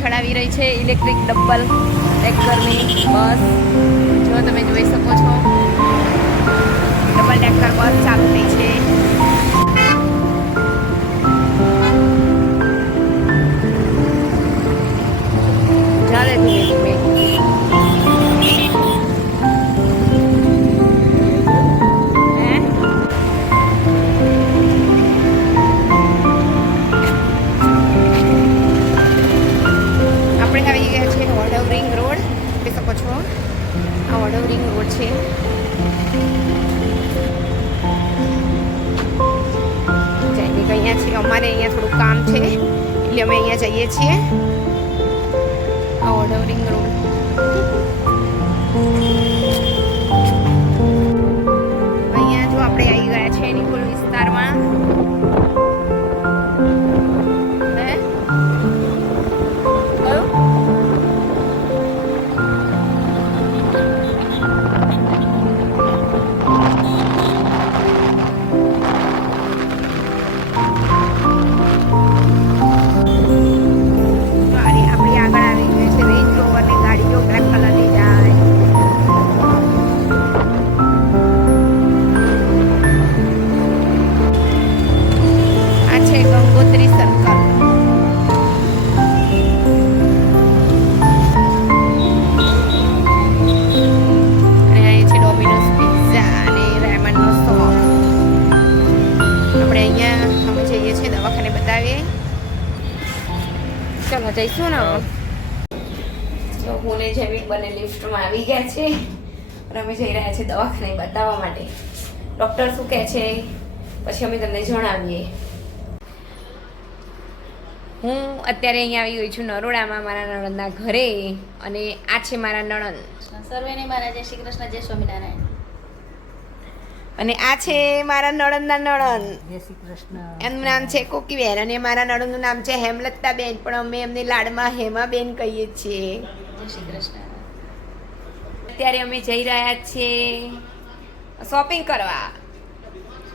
ચડાવી રહી છે ઇલેક્ટ્રિક ડબલ ડેકરની બસ. જો તમે જોઈ શકો છો ડબલ ડેકર બસ ચાલુ થઈ છે. ચાલે ધીમે ધીમે. આપણે આવી ગયા છે વડોદરા રિંગ રોડ. જોઈ શકો છો આ વડોદરા રિંગ રોડ છે. અહીંયા છે અમારે અહીંયા થોડું કામ છે એટલે અમે અહીંયા જઈએ છીએ. આ વડોદરા રિંગ રોડ. અહીંયા જો આપણે આવી ગયા છે નિકોલ વિસ્તારમાં. ચલો જઈશું ને. તો હું ને જમીન બંને લિફ્ટમાં આવી ગયા છે અને અમે જઈ રહ્યા છીએ દવાખાને બતાવવા માટે. ડૉક્ટર શું કહે છે પછી અમે તમને જણાવીએ. હું અત્યારે અહીંયા આવી ગઈ છું નરોડામાં મારા નણંદના ઘરે અને આ છે મારા નણંદ. સર્વેને મારા જય શ્રી કૃષ્ણ, જય સ્વામિનારાયણ. અને આ છે મારા નણંદના નણંદ. જય શ્રી કૃષ્ણ. એમનું નામ છે કોકીબેન અને મારા નણંદનું નામ છે હેમલતાબેન, પણ અમે એમને લાડમાં હેમાબેન કહીએ છીએ. જય શ્રી કૃષ્ણ. અત્યારે અમે જઈ રહ્યા છીએ શોપિંગ કરવા.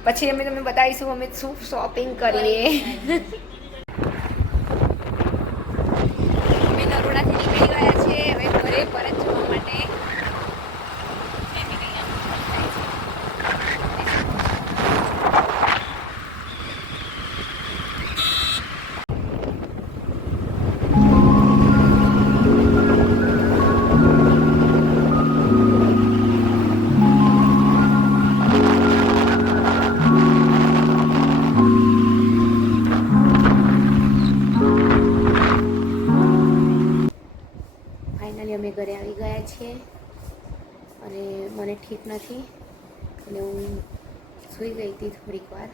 પછી અમે તમને બતાવીશું અમે શું શોપિંગ કરીએ. અમે નરોડાથી નીકળી ગયા છીએ હવે ઘરે પરત જવા માટે. અમે ઘરે આવી ગયા છીએ અને મને ઠીક નથી એટલે હું સૂઈ ગઈ હતી થોડીક વાર.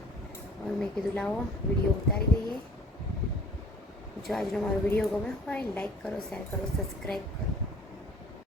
હવે મેં કીધું લાવો વિડીયો ઉતારી દઈએ. જો આજનો મારો વિડીયો ગમે હોય લાઈક કરો, શેર કરો, સબસ્ક્રાઈબ કરો.